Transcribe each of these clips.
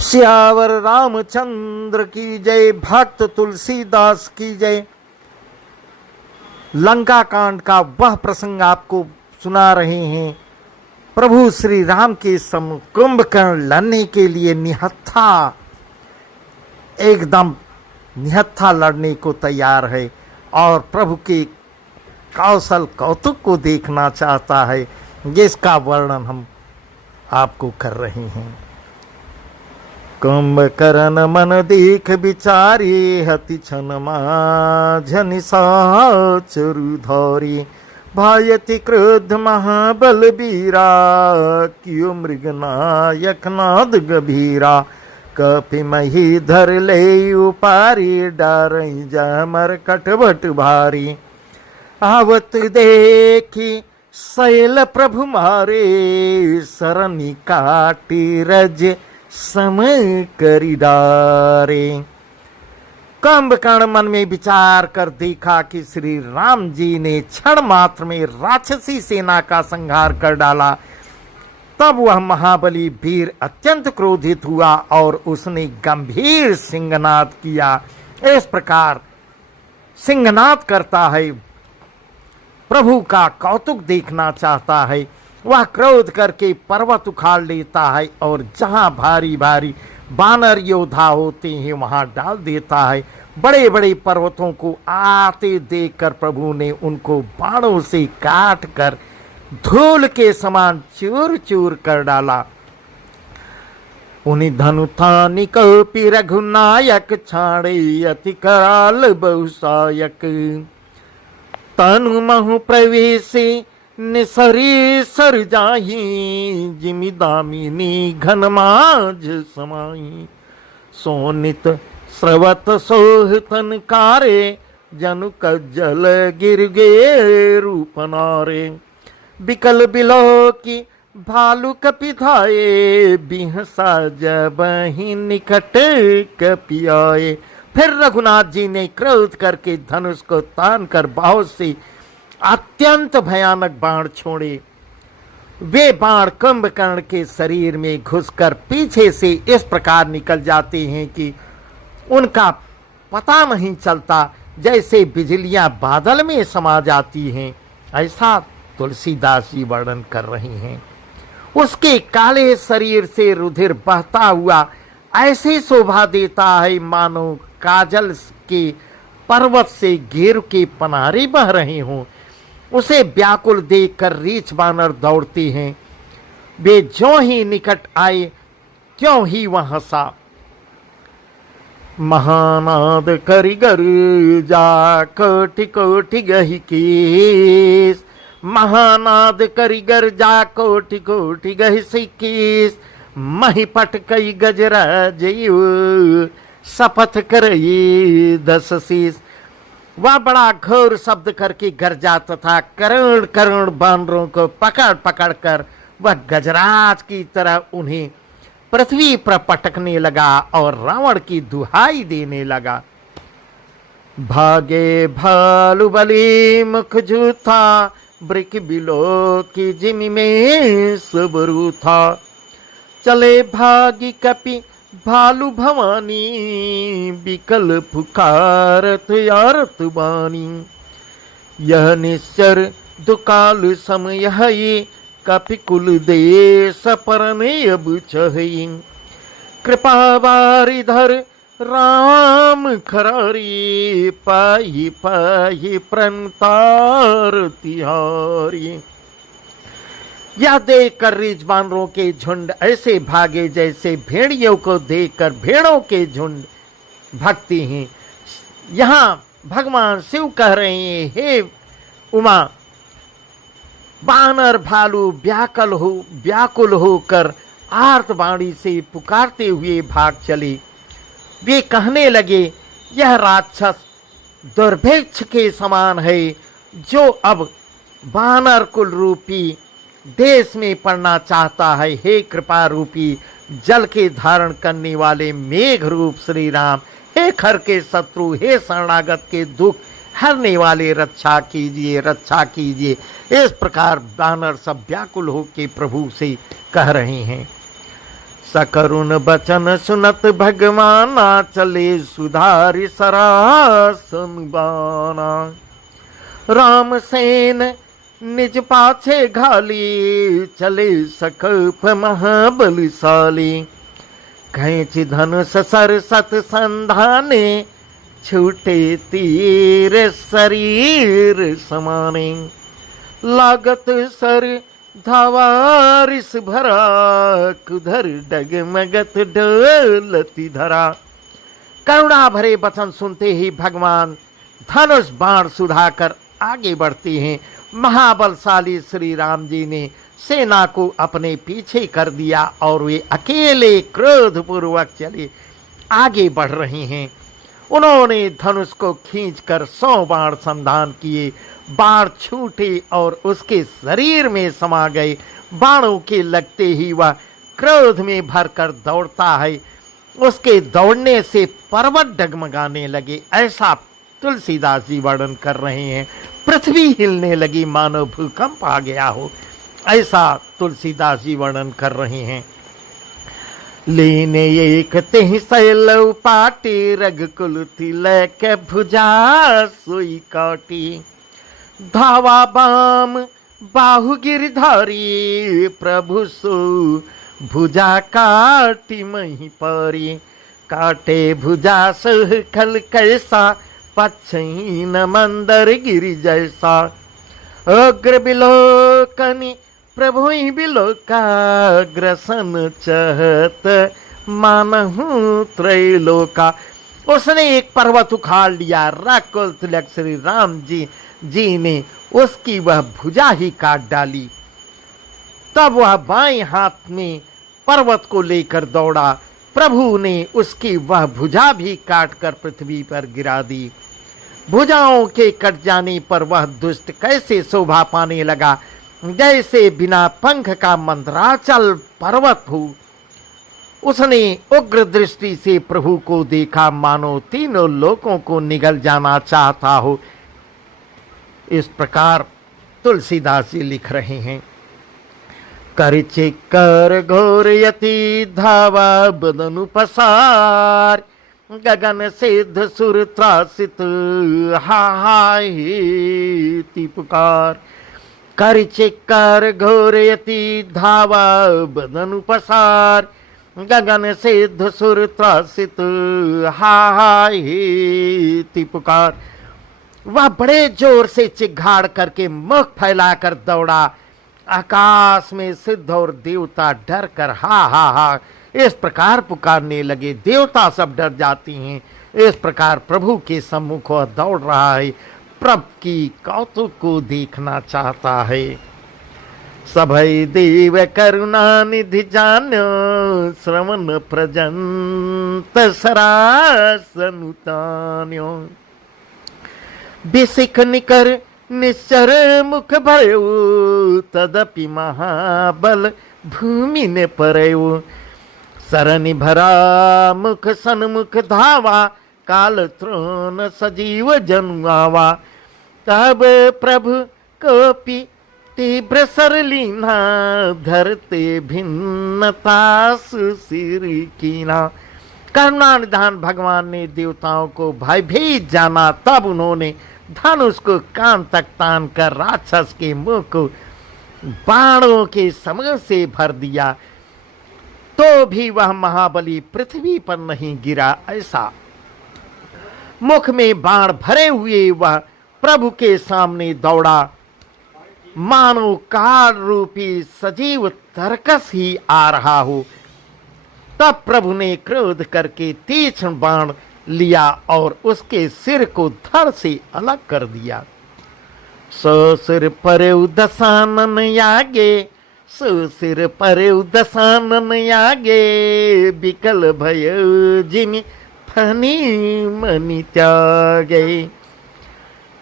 सियावर रामचंद्र की जय। भक्त तुलसीदास की जय। लंका कांड का वह प्रसंग आपको सुना रहे हैं। प्रभु श्री राम के सम कुंभकर्ण लड़ने के लिए एकदम निहत्था लड़ने को तैयार है और प्रभु के कौशल कौतुक को देखना चाहता है, जिसका वर्णन हम आपको कर रहे हैं। कुंभकर्ण मन देख विचारी, हति छन माझ निशाचरु धौरी। भायति क्रोध महाबल बीरा, कियो मृगनायक नाद गभीरा। कपि मही धर ले उपारी, डारई जमर कटवट भारी। आवत देखी शैल प्रभु मारे, सरनी काटी रज समय करी डारे। कुंभकर्ण मन में विचार कर देखा कि श्री राम जी ने क्षण मात्र में राक्षसी सेना का संहार कर डाला। तब वह महाबली वीर अत्यंत क्रोधित हुआ और उसने गंभीर सिंहनाद किया। इस प्रकार सिंहनाद करता है, प्रभु का कौतुक देखना चाहता है। वह क्रोध करके पर्वत उखाड़ लेता है और जहां भारी भारी बानर योद्धा होते हैं वहां डाल देता है। बड़े बड़े पर्वतों को आते देखकर प्रभु ने उनको बाणों से काट कर धूल के समान चूर चूर कर डाला। उन्हीं धनुथानि कपि रघुनायक, छाड़े अति कराल बहुसायक। तनु महु प्रवेशे निसरी सर जाही, जिमि दामिनी घन माझ समाई। सोनित स्रवत सोहतन कारे, जनु कज्जल गिर गे रूप नारे। बिकल बिलो की भालू कपि धाये, बिहसा जबहि निकट कपि आए। फिर रघुनाथ जी ने क्रोध करके धनुष को तान कर बहुत से अत्यंत भयानक बाण छोड़े। वे बाण कुंभकर्ण के शरीर में घुसकर पीछे से इस प्रकार निकल जाते हैं कि उनका पता नहीं चलता, जैसे बिजलियां बादल में समा जाती हैं। ऐसा तुलसीदास जी वर्णन कर रहे हैं। उसके काले शरीर से रुधिर बहता हुआ ऐसी शोभा देता है मानो काजल के पर्वत से घेर के पनारे बह रहे हों। उसे व्याकुल देखकर रीछ बानर दौड़ते हैं। वे ज्यों ही निकट आए त्यों ही वह हंसा। महानाद करि गरजा, कोटि कोटि गहि केस। महानाद करि गरजा, कोटि कोटि गहि केस। मही पट कई गजराज, शपथ करई 10 शीश। वह बड़ा घोर शब्द करके गरजा तथा करोड़ करोड़ बानरों को पकड़ पकड़ कर वह गजराज की तरह उन्हें पृथ्वी पर पटकने लगा और रावण की दुहाई देने लगा। भागे भालु बली मुख जूथा, ब्रिक बिलो की जिमी में सबरू था। चले भागी कपि भालु भवानी, बिकल पुकारत यारत बानी। यह निश्चर दुकाल समय है, कपि कुल देश परने अब छही। कृपा बारिधर राम खरारी, पाही पाही प्रणतार तिहारी। यह देखकर रीछ बानरों के झुंड ऐसे भागे जैसे भेड़ियों को देखकर भेड़ों के झुंड भागते हैं। यहाँ भगवान शिव कह रहे हैं, हे उमा, बानर भालू व्याकुल होकर आर्तवाणी से पुकारते हुए भाग चले। वे कहने लगे, यह राक्षस दुर्भिक्ष के समान है, जो अब बानर कुल रूपी देश में पड़ना चाहता है। हे कृपा रूपी जल के धारण करने वाले मेघ रूप श्री राम, हे खर के शत्रु, हे शरणागत के दुख हरने वाले, रक्षा कीजिए, रक्षा कीजिए। इस प्रकार बानर सब व्याकुल होकर प्रभु से कह रहे हैं। सकरुण बचन सुनत भगवाना, चले सुधारि सरासन बाना। राम सेन निज पाछे घाली, चले सकल्प महाबलशाली। खैंच धनुष सर सत संधाने, छूटे तीर शरीर समाने। लागत सर धावारिस भरा, कुधर डगमगत डोलती धरा। करुणा भरे वचन सुनते ही भगवान धनुष बाण सुधाकर आगे बढ़ते हैं। महाबलशाली श्री राम जी ने सेना को अपने पीछे कर दिया और वे अकेले क्रोधपूर्वक चले आगे बढ़ रहे हैं। उन्होंने धनुष को खींचकर 100 बाण संधान किए। बाण छूटे और उसके शरीर में समा गए। बाणों के लगते ही वह क्रोध में भरकर दौड़ता है। उसके दौड़ने से पर्वत डगमगाने लगे, ऐसा तुलसीदास जी वर्णन कर रहे हैं। पृथ्वी हिलने लगी मानो भूकंप आ गया हो, ऐसा तुलसीदास जी वर्णन कर रहे हैं। लेने एक तेहि सैलव पाटी, रघुकुल तिलक भुजा सोई काटी। धावा बाम बाहु गिरधारी, प्रभु सो भुजा काटी मही पारी। काटे भुजा सह खल कैसा, पक्षहीन मंदर गिरि जैसा। अग्र बिलोकनि प्रभु बिलोका, ग्रसन चहत मानहु त्रैलोका। उसने एक पर्वत उखाड़ लिया। रघुकुल तिलक श्री राम जी ने उसकी वह भुजा ही काट डाली। तब वह बाएं हाथ में पर्वत को लेकर दौड़ा। प्रभु ने उसकी वह भुजा भी काटकर पृथ्वी पर गिरा दी। भुजाओं के कट जाने पर वह दुष्ट कैसे शोभा पाने लगा, जैसे बिना पंख का मंदराचल पर्वत हो। उसने उग्र दृष्टि से प्रभु को देखा, मानो तीनों लोकों को निगल जाना चाहता हो। इस प्रकार तुलसीदास जी लिख रहे हैं। करचे कर घोर यति, धावा बदनु पसार। गगन सिद्ध सुर त्रासित, हाय ती पुकार। करचे कर घोर यति, धावा बदनु पसार। गगन सिद्ध सुर त्रासित, हाय ती पुकार। वह बड़े जोर से चिघाड़ करके मुख फैलाकर दौड़ा। आकाश में सिद्ध और देवता डर कर हा हा हा इस प्रकार पुकारने लगे। देवता सब डर जाती हैं। इस प्रकार प्रभु के सम्मुख वह दौड़ रहा है, प्रभु की कौतुक को देखना चाहता है। सभई देव करुणा निधि जान्यो, श्रवण प्रजंत सरासनुतान्यो। बिसिक निकर निश्चर मुख भयो, तदपि महाबल भूमि ने परयो। सरनि भरा मुख सन्मुख धावा, काल त्रोण सजीव जनुआवा। तब प्रभु कोपी तीव्र सरलीना, धरते भिन्नता सुसिर कीना। करुणा निधान भगवान ने देवताओं को भयभीत जाना। तब उन्होंने धनुष को कान तक तान कर राक्षस के मुंह को बाणों के समूह से भर दिया, तो भी वह महाबली पृथ्वी पर नहीं गिरा। ऐसा मुख में बाण भरे हुए वह प्रभु के सामने दौड़ा, मानो काल रूपी सजीव तरकस ही आ रहा हो। तब प्रभु ने क्रोध करके तीक्ष्ण बाण लिया और उसके सिर को धड़ से अलग कर दिया। सो सिर पर दशानन यागे, सो सिर पर दशानन यागे। बिकल भयो जिमि फनी मनि त्यागे।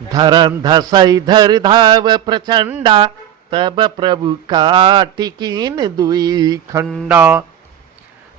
धरन धसई धर धाव प्रचंडा, तब प्रभु काटिकीन दुई खंडा।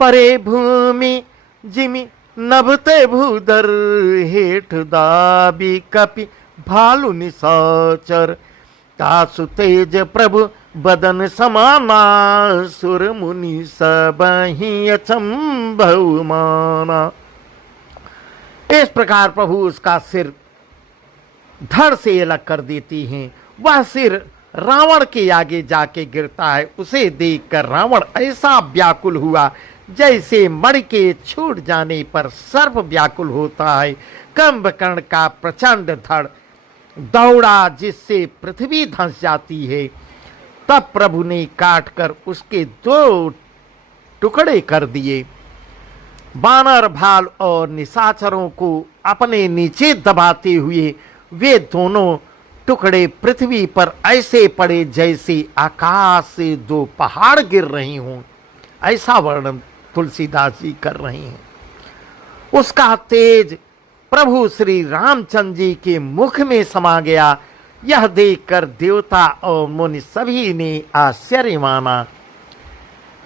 परे भूमि जिमि नभते भूदर, हेठ दाबी कपि भालु निशाचर। तासु तेज प्रभु बदन समाना, सुर मुनि सब ही अचंभव माना। इस प्रकार प्रभु उसका सिर धड़ से अलग कर देती हैं। वह सिर रावण के आगे जाके गिरता है। उसे देखकर रावण ऐसा व्याकुल हुआ जैसे मणि के छूट जाने पर सर्प व्याकुल होता है। कुंभकर्ण का प्रचंड धड़ दौड़ा जिससे पृथ्वी धंस जाती है। तब प्रभु ने काटकर उसके 2 टुकड़े कर दिए। बानर भाल और निशाचरों को अपने नीचे दबाते हुए वे दोनों टुकड़े पृथ्वी पर ऐसे पड़े जैसे आकाश से 2 पहाड़ गिर रही हों। ऐसा वर्णन तुलसीदास जी कर रहे हैं। उसका तेज प्रभु श्री रामचंद्र जी के मुख में समा गया। यह देखकर देवता और मुनि सभी ने आश्चर्य माना।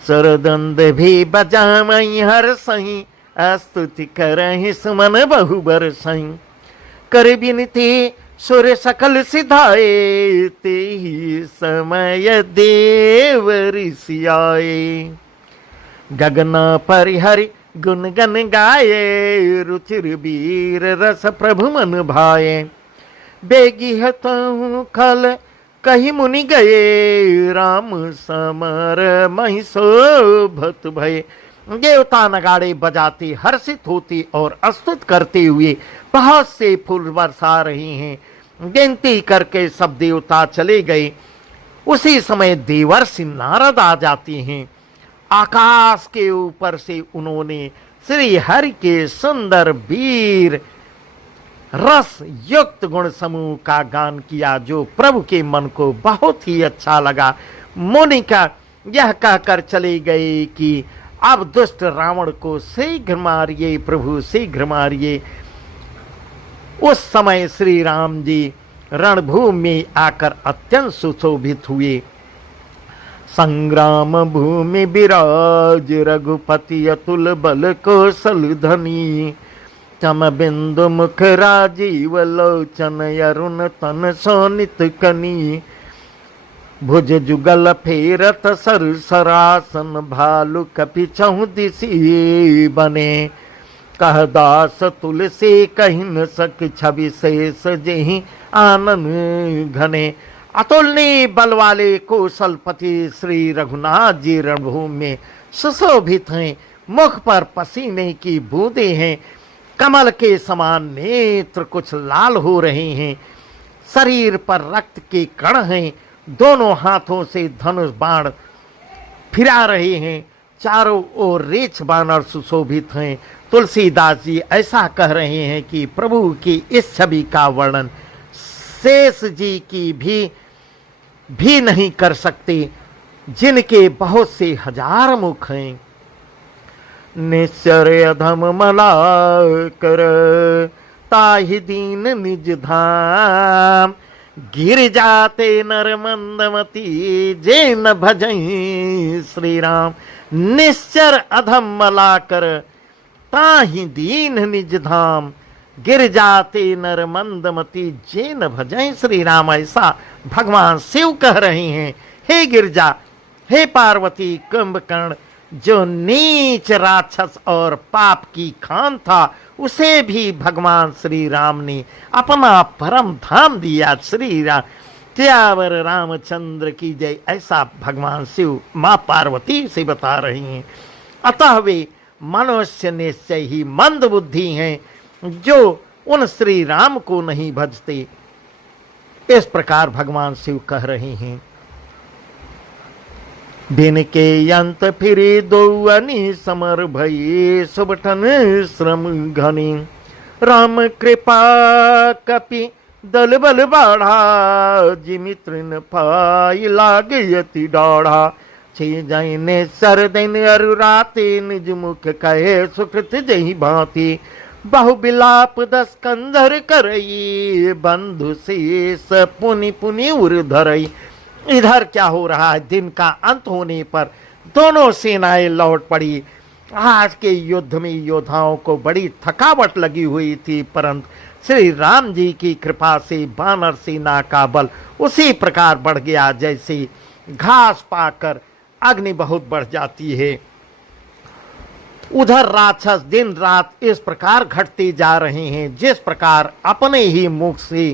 सरदंड भी बजामई हर सही, स्तुति करहि सुमन बहु बरसई। कर बिनती सुर सकल सिधाए, ते ही समय देव ऋषि आए। गगन परिहरि गुण गन गाये, रुचिर वीर रस प्रभु मन भाए। बेगी हतहु खल कही मुनि गए, राम समर महि शोभत भये। देवता नगाड़े बजाते हर्षित होते और स्तुत करते हुए बहुत से फूल बरसा रही हैं। गिनती करके सब देवता चले गए। उसी समय देवर्षि नारद आ जाते हैं। आकाश के ऊपर से उन्होंने श्री हरि के सुंदर वीर रस युक्त गुण समूह का गान किया, जो प्रभु के मन को बहुत ही अच्छा लगा। मोनिका यह कहकर चले गए कि अब दुष्ट रावण को शीघ्र मारिए, प्रभु शीघ्र मारिए। उस समय श्री राम जी रणभूमि में आकर अत्यंत सुशोभित हुए। संग्राम भूमि विराज, रघुपति अतुल बल कौशल धनी। चम बिंदु मुख राजीव लोचन, अरुण तन सोनित कनी। भुज जुगल फेरत सर सरासन, भालु कपि चहु दिशि बने। कह दास तुलसी कहि न सक, छवि शेष जेहि आनन घने। अतुलनीय बल वाले कौशलपति श्री रघुनाथ जी रणभूमि में सुशोभित हैं। मुख पर पसीने की बूंदें हैं। कमल के समान नेत्र कुछ लाल हो रहे हैं। शरीर पर रक्त के कण हैं। दोनों हाथों से धनुष बाण फिरा रहे हैं। चारों ओर रेछ बानर सुशोभित हैं। तुलसीदास जी ऐसा कह रहे हैं कि प्रभु की इस छवि का वर्णन शेष जी की भी नहीं कर सकते, जिनके बहुत से हजार मुख हैं। निश्चर अधम मला कर, ताहि दीन निज धाम। गिर जाते नर मंदमती, जे न भजई श्री राम। निश्चर अधम मला कर, ताहि दीन निज धाम। गिर जाते नर मंदमती, जे न भजई श्री राम। ऐसा भगवान शिव कह रहे हैं। हे गिरजा, हे पार्वती, कुंभकर्ण जो नीच राक्षस और पाप की खान था, उसे भी भगवान श्री राम ने अपना परम धाम दिया। श्री राम त्यावर रामचंद्र की जय, ऐसा भगवान शिव माँ पार्वती से बता रही हैं। अतः वे मनुष्य निश्चय ही मंद बुद्धि हैं, जो उन श्री राम को नहीं भजते। इस प्रकार भगवान शिव कह रहे हैं। दिन के अंत फिरे दो अनि, समर भये सुबठन श्रम घनी। राम कृपा कपि दल बल बाढ़ा, जिमित्र न पाई लाग यति डाढ़ा। छे जैने सर दिन अरु राते, निज मुख कहे सुकृत जही भांति। बहु बिलाप 10 कंधर करई, बंधु शेष पुनि पुनि उर धरई। इधर क्या हो रहा है? दिन का अंत होने पर दोनों सेनाएं लौट पड़ी। आज के युद्ध में योद्धाओं को बड़ी थकावट लगी हुई थी, परंतु श्री राम जी की कृपा से बानर सेना का बल उसी प्रकार बढ़ गया जैसे घास पाकर अग्नि बहुत बढ़ जाती है। उधर राक्षस दिन रात इस प्रकार घटते जा रहे हैं, जिस प्रकार अपने ही मुख से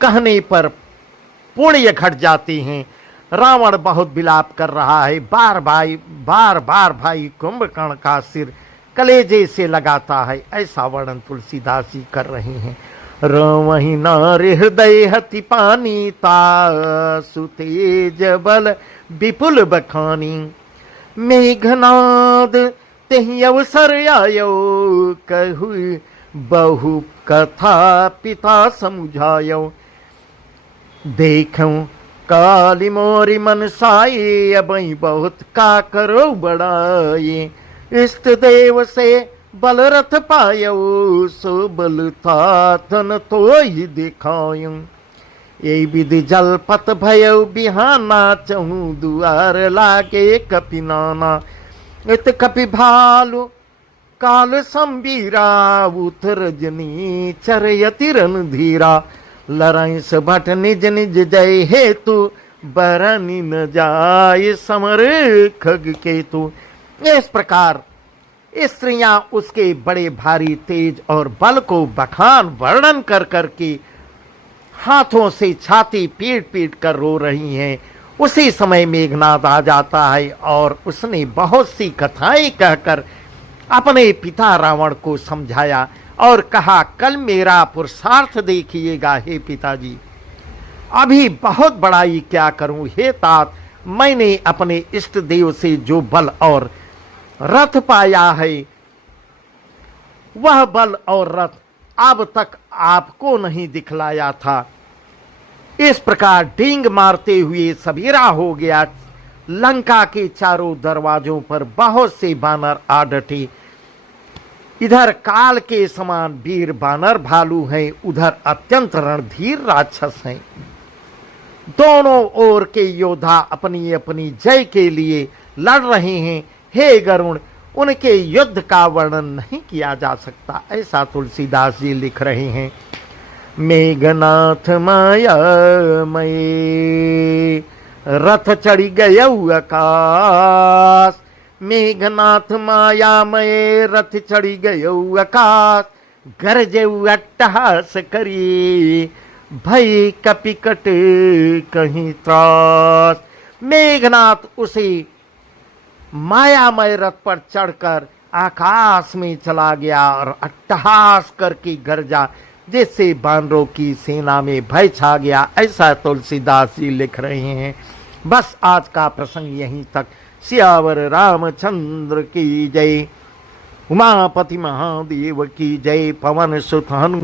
कहने पर पुण्य घट जाते हैं। रावण बहुत विलाप कर रहा है, बार बार भाई कुंभकर्ण का सिर कलेजे से लगाता है, ऐसा वर्णन तुलसीदास जी कर रहे हैं। रवहि नारि हृदय हति पानी तासु तेज बल विपुल बखानी। मेघनाद तेहि अवसर आयो कहु बहु कथा पिता समुझायो। देखूं काली मोरी मन साये अबई बहुत का करो बड़ाई। इष्ट देव से बल रथ पायो सो बल था तन तो ही दिखायूं। ये विधि जलपत भयो बिहाना चहूँ दुआर लागे कपि नाना। इत कपि भालु काल संबीरा उठ रजनी चरयति रणधीरा। लरंस भट निज निज जय हेतु बरनी न जाय समर खग केतु। इस प्रकार स्त्रियां उसके बड़े भारी तेज और बल को बखान वर्णन कर करके हाथों से छाती पीट पीट कर रो रही हैं। उसी समय मेघनाद आ जाता है और उसने बहुत सी कथाएं कहकर अपने पिता रावण को समझाया और कहा, कल मेरा पुरुषार्थ देखिएगा हे पिताजी। अभी बहुत बड़ाई क्या करूं हे तात, मैंने अपने इष्ट देव से जो बल और रथ पाया है, वह बल और रथ अब तक आपको नहीं दिखलाया था। इस प्रकार डींग मारते हुए सवेरा हो गया। लंका के चारों दरवाजों पर बहुत से बानर आ डटे। इधर काल के समान वीर बानर भालू हैं, उधर अत्यंत रणधीर राक्षस हैं। दोनों ओर के योद्धा अपनी अपनी जय के लिए लड़ रहे हैं। हे गरुण, उनके युद्ध का वर्णन नहीं किया जा सकता, ऐसा तुलसीदास जी लिख रहे हैं। मेघनाथ माया मये रथ चढ़ी गयौ आकाश। मेघनाथ माया मये रथ चढ़ी गयौ आकाश। गरजेउ अट्टहास करी भई कपिकट कहीं त्रास। मेघनाथ उसे मायामय रथ पर चढ़कर आकाश में चला गया और अट्टहास करके गरजा, जिससे बानरों की सेना में भय छा गया, ऐसा तुलसीदास जी लिख रहे हैं। बस आज का प्रसंग यहीं तक। सियावर रामचंद्र की जय। उमापति महादेव की जय। पवन सुत हनुमान।